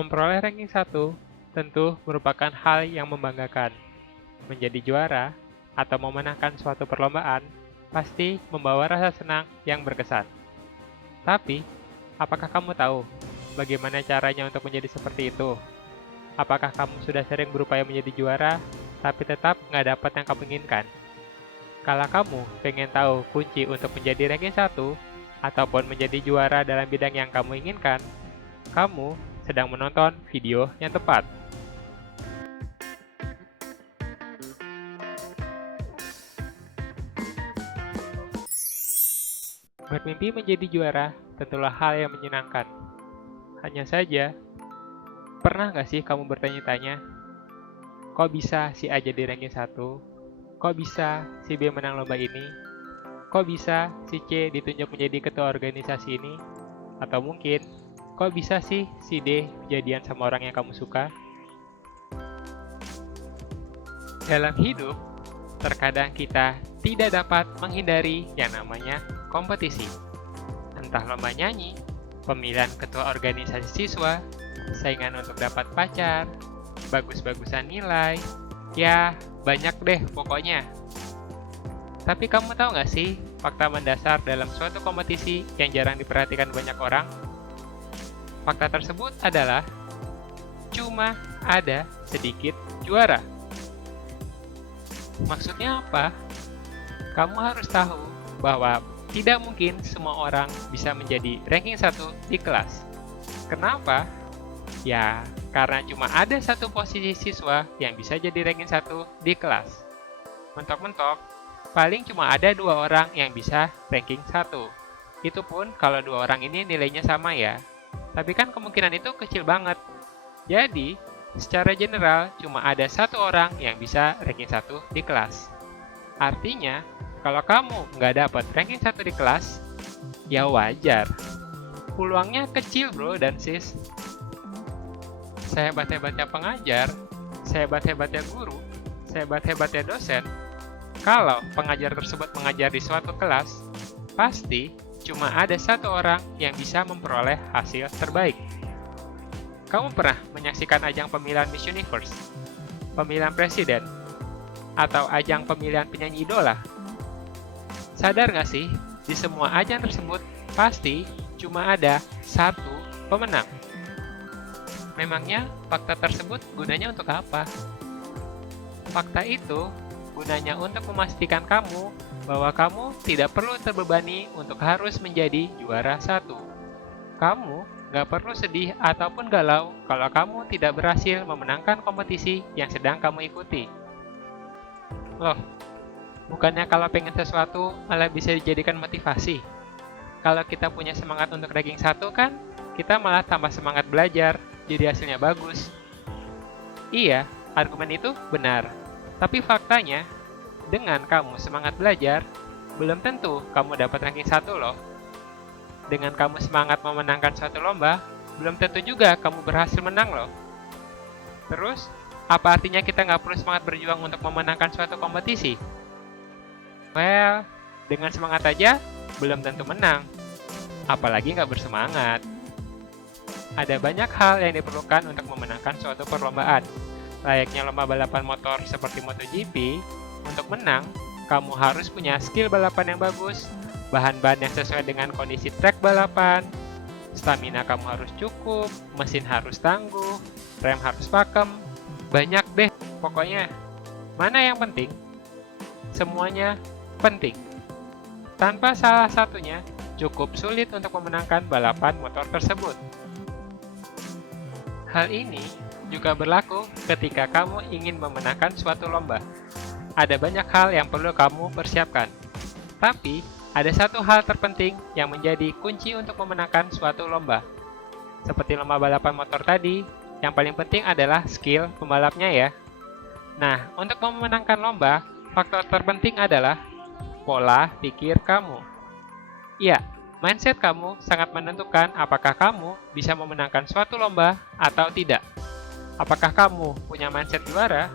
Memperoleh ranking 1 tentu merupakan hal yang membanggakan. Menjadi juara atau memenangkan suatu perlombaan pasti membawa rasa senang yang berkesan. Tapi, apakah kamu tahu bagaimana caranya untuk menjadi seperti itu? Apakah kamu sudah sering berupaya menjadi juara, tapi tetap nggak dapat yang kamu inginkan? Kalau kamu pengen tahu kunci untuk menjadi ranking 1 ataupun menjadi juara dalam bidang yang kamu inginkan, kamu sedang menonton video yang tepat. Bermimpi menjadi juara tentulah hal yang menyenangkan. Hanya saja, pernah nggak sih kamu bertanya-tanya, kok bisa si A jadi ranking 1? Kok bisa si B menang lomba ini? Kok bisa si C ditunjuk menjadi ketua organisasi ini? Atau mungkin, kok bisa sih si D jadian sama orang yang kamu suka? Dalam hidup, terkadang kita tidak dapat menghindari yang namanya kompetisi. Entah lomba nyanyi, pemilihan ketua organisasi siswa, saingan untuk dapat pacar, bagus-bagusan nilai, ya banyak deh pokoknya. Tapi kamu tahu nggak sih fakta mendasar dalam suatu kompetisi yang jarang diperhatikan banyak orang? Fakta tersebut adalah cuma ada sedikit juara. Maksudnya apa? Kamu harus tahu bahwa tidak mungkin semua orang bisa menjadi ranking 1 di kelas. Kenapa? Ya, karena cuma ada satu posisi siswa yang bisa jadi ranking 1 di kelas. Mentok-mentok, paling cuma ada 2 orang yang bisa ranking 1. Itu pun kalau 2 orang ini nilainya sama ya. Tapi kan kemungkinan itu kecil banget. Jadi, secara general cuma ada 1 orang yang bisa ranking 1 di kelas. Artinya, kalau kamu nggak dapat ranking 1 di kelas, ya wajar. Peluangnya kecil bro dan sis. Sehebat-hebatnya pengajar, sehebat-hebatnya guru, sehebat-hebatnya dosen, kalau pengajar tersebut mengajar di suatu kelas, pasti cuma ada 1 orang yang bisa memperoleh hasil terbaik. Kamu pernah menyaksikan ajang pemilihan Miss Universe, pemilihan presiden, atau ajang pemilihan penyanyi idola? Sadar nggak sih, di semua ajang tersebut pasti cuma ada 1 pemenang. Memangnya fakta tersebut gunanya untuk apa? Fakta itu gunanya untuk memastikan kamu bahwa kamu tidak perlu terbebani untuk harus menjadi juara 1. Kamu nggak perlu sedih ataupun galau kalau kamu tidak berhasil memenangkan kompetisi yang sedang kamu ikuti. Loh, bukannya kalau pengen sesuatu malah bisa dijadikan motivasi? Kalau kita punya semangat untuk ranking 1 kan, kita malah tambah semangat belajar, jadi hasilnya bagus. Iya, argumen itu benar. Tapi faktanya, dengan kamu semangat belajar, belum tentu kamu dapat ranking 1 loh. Dengan kamu semangat memenangkan suatu lomba, belum tentu juga kamu berhasil menang loh. Terus, apa artinya kita nggak perlu semangat berjuang untuk memenangkan suatu kompetisi? Well, dengan semangat aja, belum tentu menang. Apalagi nggak bersemangat. Ada banyak hal yang diperlukan untuk memenangkan suatu perlombaan. Layaknya lomba balapan motor seperti MotoGP, untuk menang, kamu harus punya skill balapan yang bagus, bahan-bahan yang sesuai dengan kondisi trek balapan, stamina kamu harus cukup, mesin harus tangguh, rem harus pakem, banyak deh pokoknya. Mana yang penting? Semuanya penting. Tanpa salah satunya, cukup sulit untuk memenangkan balapan motor tersebut. Hal ini juga berlaku ketika kamu ingin memenangkan suatu lomba. Ada banyak hal yang perlu kamu persiapkan. Tapi, ada satu hal terpenting yang menjadi kunci untuk memenangkan suatu lomba. Seperti lomba balapan motor tadi, yang paling penting adalah skill pembalapnya ya. Nah, untuk memenangkan lomba, faktor terpenting adalah pola pikir kamu. Iya, mindset kamu sangat menentukan apakah kamu bisa memenangkan suatu lomba atau tidak. Apakah kamu punya mindset juara?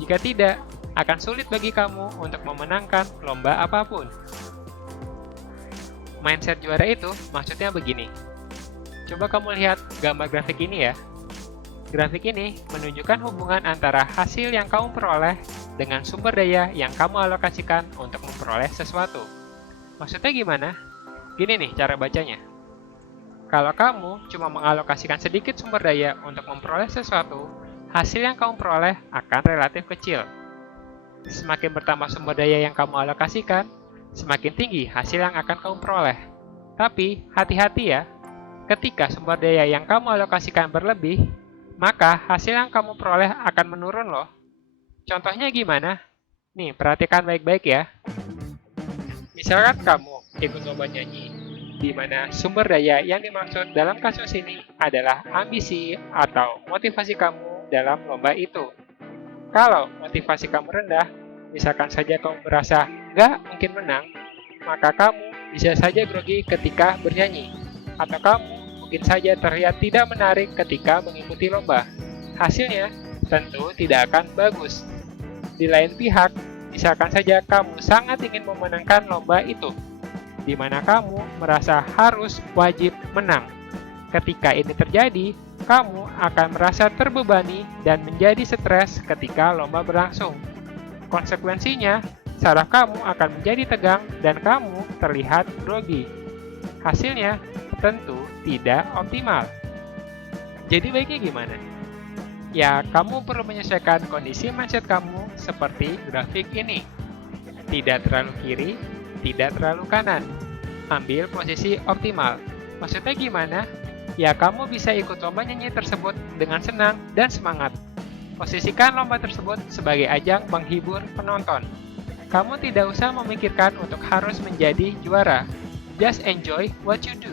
Jika tidak, akan sulit bagi kamu untuk memenangkan lomba apapun. Mindset juara itu maksudnya begini. Coba kamu lihat gambar grafik ini ya. Grafik ini menunjukkan hubungan antara hasil yang kamu peroleh dengan sumber daya yang kamu alokasikan untuk memperoleh sesuatu. Maksudnya gimana? Gini nih cara bacanya. Kalau kamu cuma mengalokasikan sedikit sumber daya untuk memperoleh sesuatu, hasil yang kamu peroleh akan relatif kecil. Semakin bertambah sumber daya yang kamu alokasikan, semakin tinggi hasil yang akan kamu peroleh. Tapi, hati-hati ya, ketika sumber daya yang kamu alokasikan berlebih, maka hasil yang kamu peroleh akan menurun loh. Contohnya gimana? Nih, perhatikan baik-baik ya. Misalkan kamu ikut lomba nyanyi, di mana sumber daya yang dimaksud dalam kasus ini adalah ambisi atau motivasi kamu dalam lomba itu. Kalau motivasi kamu rendah, misalkan saja kamu merasa nggak mungkin menang, maka kamu bisa saja grogi ketika bernyanyi, atau kamu mungkin saja terlihat tidak menarik ketika mengikuti lomba. Hasilnya tentu tidak akan bagus. Di lain pihak, misalkan saja kamu sangat ingin memenangkan lomba itu, di mana kamu merasa harus wajib menang. Ketika ini terjadi, kamu akan merasa terbebani dan menjadi stres ketika lomba berlangsung. Konsekuensinya, saraf kamu akan menjadi tegang dan kamu terlihat grogi. Hasilnya tentu tidak optimal. Jadi baiknya gimana? Ya, kamu perlu menyesuaikan kondisi mindset kamu seperti grafik ini. Tidak terlalu kiri, tidak terlalu kanan. Ambil posisi optimal. Maksudnya gimana? Ya, kamu bisa ikut lomba nyanyi tersebut dengan senang dan semangat. Posisikan lomba tersebut sebagai ajang menghibur penonton. Kamu tidak usah memikirkan untuk harus menjadi juara. Just enjoy what you do.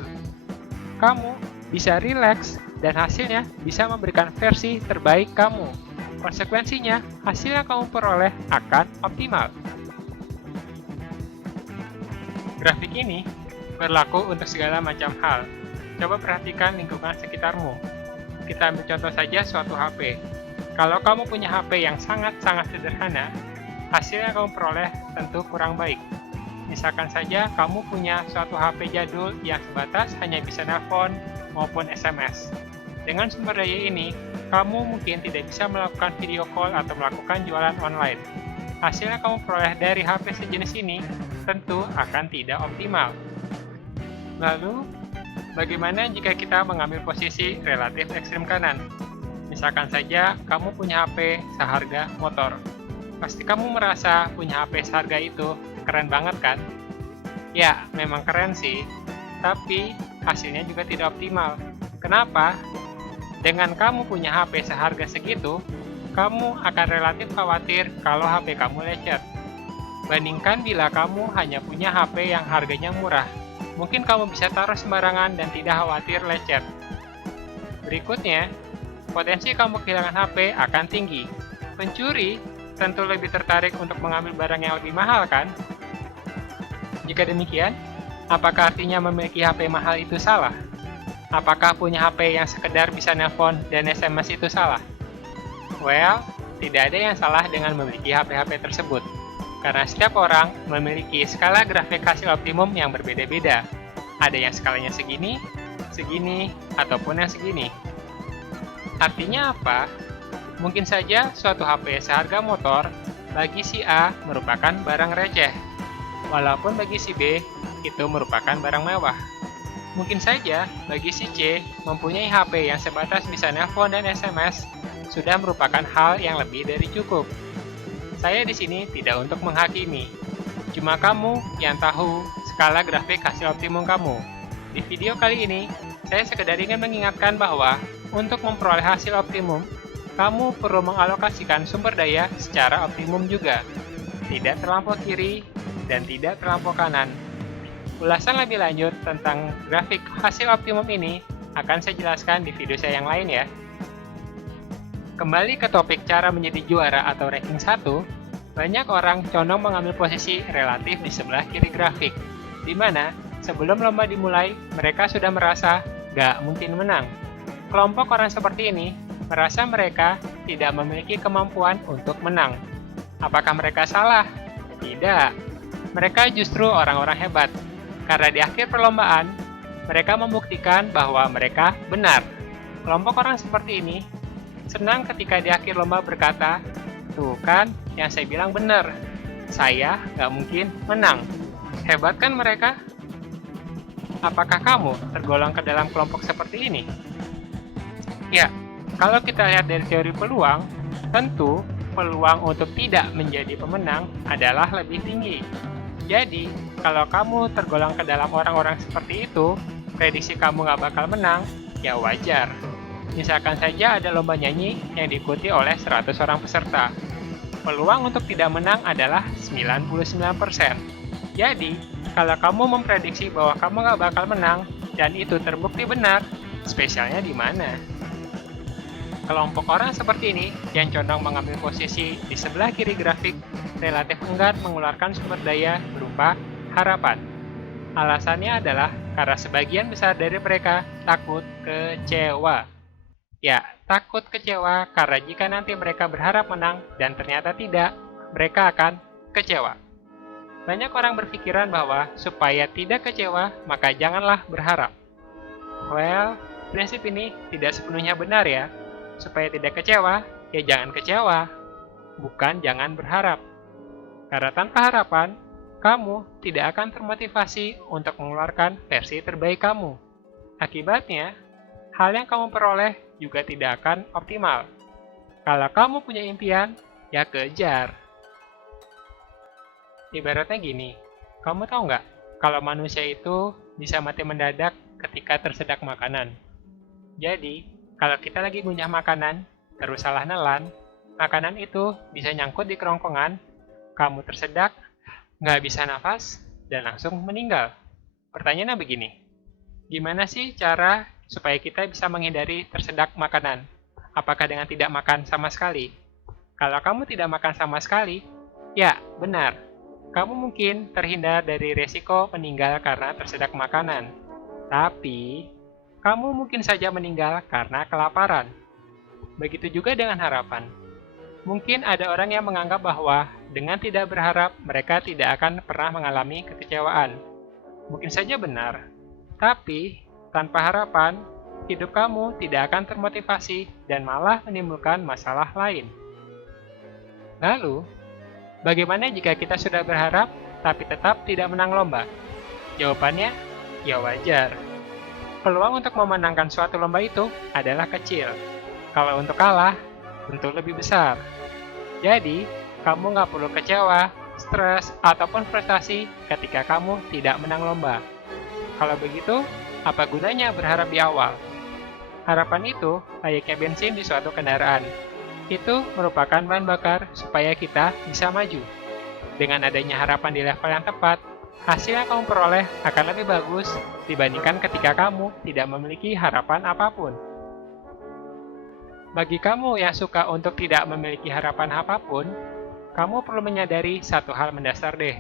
Kamu bisa rileks dan hasilnya bisa memberikan versi terbaik kamu. Konsekuensinya, hasil yang kamu peroleh akan optimal. Grafik ini berlaku untuk segala macam hal. Coba perhatikan lingkungan sekitarmu. Kita ambil contoh saja suatu HP. Kalau kamu punya HP yang sangat-sangat sederhana, hasil yang kamu peroleh tentu kurang baik. Misalkan saja kamu punya suatu HP jadul yang sebatas hanya bisa nelpon maupun SMS. Dengan sumber daya ini, kamu mungkin tidak bisa melakukan video call atau melakukan jualan online. Hasil yang kamu peroleh dari HP sejenis ini tentu akan tidak optimal. Lalu, bagaimana jika kita mengambil posisi relatif ekstrim kanan? Misalkan saja kamu punya HP seharga motor. Pasti kamu merasa punya HP seharga itu keren banget kan? Ya, memang keren sih, tapi hasilnya juga tidak optimal. Kenapa? Dengan kamu punya HP seharga segitu, kamu akan relatif khawatir kalau HP kamu lecet. Bandingkan bila kamu hanya punya HP yang harganya murah. Mungkin kamu bisa taruh sembarangan dan tidak khawatir lecet. Berikutnya, potensi kamu kehilangan HP akan tinggi. Pencuri tentu lebih tertarik untuk mengambil barang yang lebih mahal kan? Jika demikian, apakah artinya memiliki HP mahal itu salah? Apakah punya HP yang sekedar bisa nelpon dan SMS itu salah? Well, tidak ada yang salah dengan memiliki HP-HP tersebut. Karena setiap orang memiliki skala grafik hasil optimum yang berbeda-beda. Ada yang skalanya segini, segini, ataupun yang segini. Artinya apa? Mungkin saja suatu HP seharga motor bagi si A merupakan barang receh, walaupun bagi si B itu merupakan barang mewah. Mungkin saja bagi si C mempunyai HP yang sebatas bisa nelpon dan SMS sudah merupakan hal yang lebih dari cukup. Saya di sini tidak untuk menghakimi, cuma kamu yang tahu skala grafik hasil optimum kamu. Di video kali ini, saya sekedar ingin mengingatkan bahwa untuk memperoleh hasil optimum, kamu perlu mengalokasikan sumber daya secara optimum juga, tidak terlampau kiri dan tidak terlampau kanan. Ulasan lebih lanjut tentang grafik hasil optimum ini akan saya jelaskan di video saya yang lain ya. Kembali ke topik cara menjadi juara atau ranking 1, banyak orang condong mengambil posisi relatif di sebelah kiri grafik, di mana sebelum lomba dimulai, mereka sudah merasa gak mungkin menang. Kelompok orang seperti ini merasa mereka tidak memiliki kemampuan untuk menang. Apakah mereka salah? Tidak. Mereka justru orang-orang hebat, karena di akhir perlombaan, mereka membuktikan bahwa mereka benar. Kelompok orang seperti ini senang ketika di akhir lomba berkata, "Tuh kan, yang saya bilang benar. Saya nggak mungkin menang." Hebat kan mereka? Apakah kamu tergolong ke dalam kelompok seperti ini? Ya, kalau kita lihat dari teori peluang, tentu peluang untuk tidak menjadi pemenang adalah lebih tinggi. Jadi, kalau kamu tergolong ke dalam orang-orang seperti itu, prediksi kamu nggak bakal menang, ya wajar. Misalkan saja ada lomba nyanyi yang diikuti oleh 100 orang peserta. Peluang untuk tidak menang adalah 99%. Jadi, kalau kamu memprediksi bahwa kamu nggak bakal menang, dan itu terbukti benar, spesialnya di mana? Kelompok orang seperti ini yang condong mengambil posisi di sebelah kiri grafik relatif enggan mengeluarkan sumber daya berupa harapan. Alasannya adalah karena sebagian besar dari mereka takut kecewa. Ya, takut kecewa karena jika nanti mereka berharap menang dan ternyata tidak, mereka akan kecewa. Banyak orang berpikiran bahwa supaya tidak kecewa, maka janganlah berharap. Well, prinsip ini tidak sepenuhnya benar ya. Supaya tidak kecewa, ya jangan kecewa, bukan jangan berharap. Karena tanpa harapan, kamu tidak akan termotivasi untuk mengeluarkan versi terbaik kamu. Akibatnya, hal yang kamu peroleh juga tidak akan optimal. Kalau kamu punya impian, ya kejar. Ibaratnya gini, kamu tahu nggak kalau manusia itu bisa mati mendadak ketika tersedak makanan? Jadi, kalau kita lagi ngunyah makanan, terus salah nelan, makanan itu bisa nyangkut di kerongkongan, kamu tersedak, nggak bisa nafas, dan langsung meninggal. Pertanyaannya begini, gimana sih cara supaya kita bisa menghindari tersedak makanan? Apakah dengan tidak makan sama sekali? Kalau kamu tidak makan sama sekali, ya benar, kamu mungkin terhindar dari resiko meninggal karena tersedak makanan. Tapi, kamu mungkin saja meninggal karena kelaparan. Begitu juga dengan harapan. Mungkin ada orang yang menganggap bahwa dengan tidak berharap, mereka tidak akan pernah mengalami kekecewaan. Mungkin saja benar. Tapi, tanpa harapan, hidup kamu tidak akan termotivasi dan malah menimbulkan masalah lain. Lalu, bagaimana jika kita sudah berharap tapi tetap tidak menang lomba? Jawabannya, ya wajar. Peluang untuk memenangkan suatu lomba itu adalah kecil. Kalau untuk kalah, tentu lebih besar. Jadi, kamu nggak perlu kecewa, stres, ataupun frustasi ketika kamu tidak menang lomba. Kalau begitu, apa gunanya berharap di awal? Harapan itu layaknya bensin di suatu kendaraan. Itu merupakan bahan bakar supaya kita bisa maju. Dengan adanya harapan di level yang tepat, hasil yang kamu peroleh akan lebih bagus dibandingkan ketika kamu tidak memiliki harapan apapun. Bagi kamu yang suka untuk tidak memiliki harapan apapun, kamu perlu menyadari satu hal mendasar deh.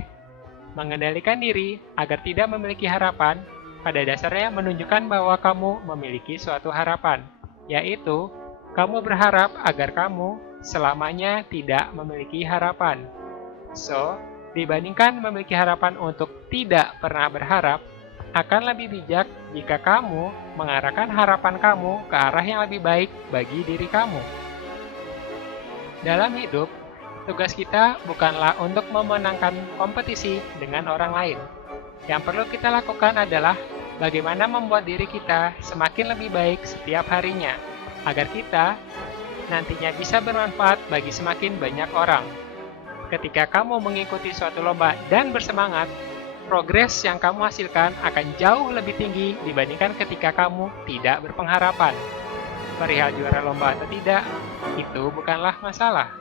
Mengendalikan diri agar tidak memiliki harapan, pada dasarnya menunjukkan bahwa kamu memiliki suatu harapan, yaitu kamu berharap agar kamu selamanya tidak memiliki harapan. So, dibandingkan memiliki harapan untuk tidak pernah berharap, akan lebih bijak jika kamu mengarahkan harapan kamu ke arah yang lebih baik bagi diri kamu. Dalam hidup, tugas kita bukanlah untuk memenangkan kompetisi dengan orang lain. Yang perlu kita lakukan adalah bagaimana membuat diri kita semakin lebih baik setiap harinya, agar kita nantinya bisa bermanfaat bagi semakin banyak orang. Ketika kamu mengikuti suatu lomba dan bersemangat, progres yang kamu hasilkan akan jauh lebih tinggi dibandingkan ketika kamu tidak berpengharapan. Perihal juara lomba atau tidak, itu bukanlah masalah.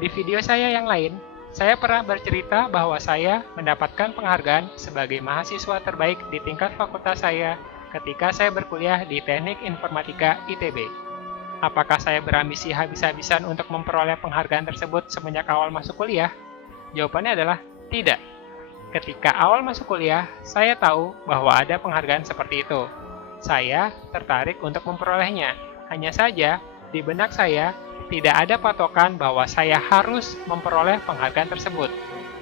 Di video saya yang lain, saya pernah bercerita bahwa saya mendapatkan penghargaan sebagai mahasiswa terbaik di tingkat fakultas saya ketika saya berkuliah di Teknik Informatika ITB. Apakah saya berambisi habis-habisan untuk memperoleh penghargaan tersebut semenjak awal masuk kuliah? Jawabannya adalah tidak. Ketika awal masuk kuliah, saya tahu bahwa ada penghargaan seperti itu. Saya tertarik untuk memperolehnya. Hanya saja, di benak saya, tidak ada patokan bahwa saya harus memperoleh penghargaan tersebut.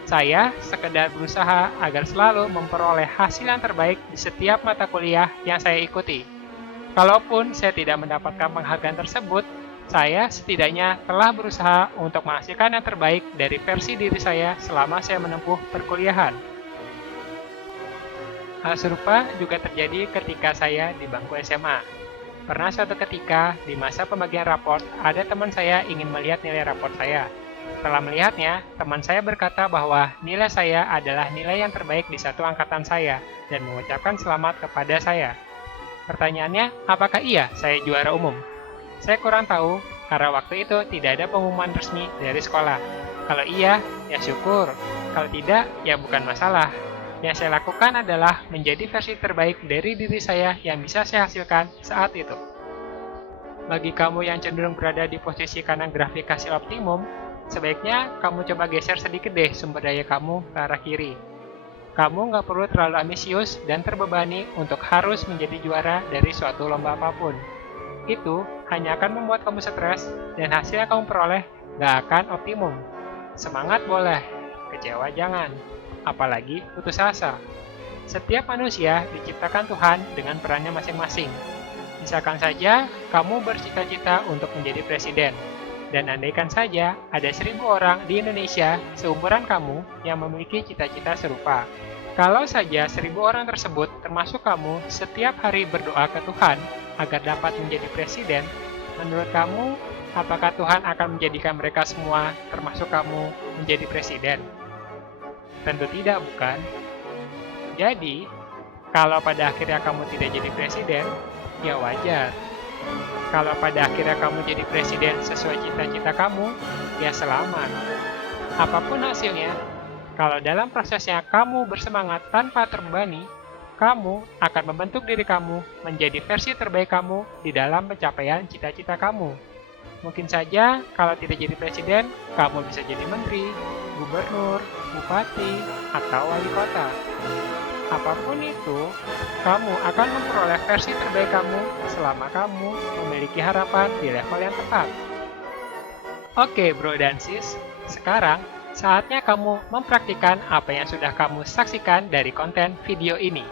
Saya sekedar berusaha agar selalu memperoleh hasil yang terbaik di setiap mata kuliah yang saya ikuti. Kalaupun saya tidak mendapatkan penghargaan tersebut, saya setidaknya telah berusaha untuk menghasilkan yang terbaik dari versi diri saya selama saya menempuh perkuliahan. Hal serupa juga terjadi ketika saya di bangku SMA. Pernah suatu ketika, di masa pembagian raport, ada teman saya ingin melihat nilai raport saya. Setelah melihatnya, teman saya berkata bahwa nilai saya adalah nilai yang terbaik di satu angkatan saya dan mengucapkan selamat kepada saya. Pertanyaannya, apakah iya saya juara umum? Saya kurang tahu, karena waktu itu tidak ada pengumuman resmi dari sekolah. Kalau iya, ya syukur. Kalau tidak, ya bukan masalah. Yang saya lakukan adalah menjadi versi terbaik dari diri saya yang bisa saya hasilkan saat itu. Bagi kamu yang cenderung berada di posisi kanan grafikasi optimum, sebaiknya kamu coba geser sedikit deh sumber daya kamu ke arah kiri. Kamu nggak perlu terlalu ambisius dan terbebani untuk harus menjadi juara dari suatu lomba apapun. Itu hanya akan membuat kamu stres dan hasil yang kamu peroleh nggak akan optimum. Semangat boleh, kecewa jangan. Apalagi putus asa. Setiap manusia diciptakan Tuhan dengan perannya masing-masing. Misalkan saja, kamu bercita-cita untuk menjadi presiden. Dan andaikan saja ada 1.000 orang di Indonesia seumuran kamu yang memiliki cita-cita serupa. Kalau saja 1.000 orang tersebut termasuk kamu setiap hari berdoa ke Tuhan agar dapat menjadi presiden, menurut kamu, apakah Tuhan akan menjadikan mereka semua termasuk kamu menjadi presiden? Tentu tidak, bukan? Jadi, kalau pada akhirnya kamu tidak jadi presiden, ya wajar. Kalau pada akhirnya kamu jadi presiden sesuai cita-cita kamu, ya selamat. Apapun hasilnya, kalau dalam prosesnya kamu bersemangat tanpa terbebani, kamu akan membentuk diri kamu menjadi versi terbaik kamu di dalam pencapaian cita-cita kamu. Mungkin saja kalau tidak jadi presiden, kamu bisa jadi menteri, gubernur, bupati, atau wali kota. Apapun itu, kamu akan memperoleh versi terbaik kamu selama kamu memiliki harapan di level yang tepat. Oke bro dan sis, sekarang saatnya kamu mempraktikkan apa yang sudah kamu saksikan dari konten video ini.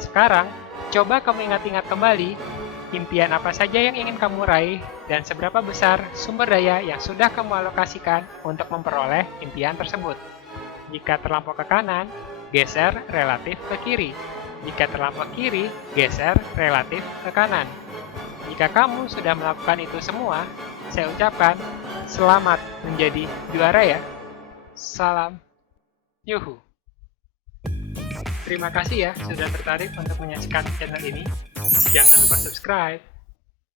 Sekarang, coba kamu ingat-ingat kembali impian apa saja yang ingin kamu raih dan seberapa besar sumber daya yang sudah kamu alokasikan untuk memperoleh impian tersebut. Jika terlampau ke kanan, geser relatif ke kiri. Jika terlampau kiri, geser relatif ke kanan. Jika kamu sudah melakukan itu semua, saya ucapkan selamat menjadi juara ya. Salam. Yuhu. Terima kasih ya sudah tertarik untuk menyaksikan channel ini. Jangan lupa subscribe.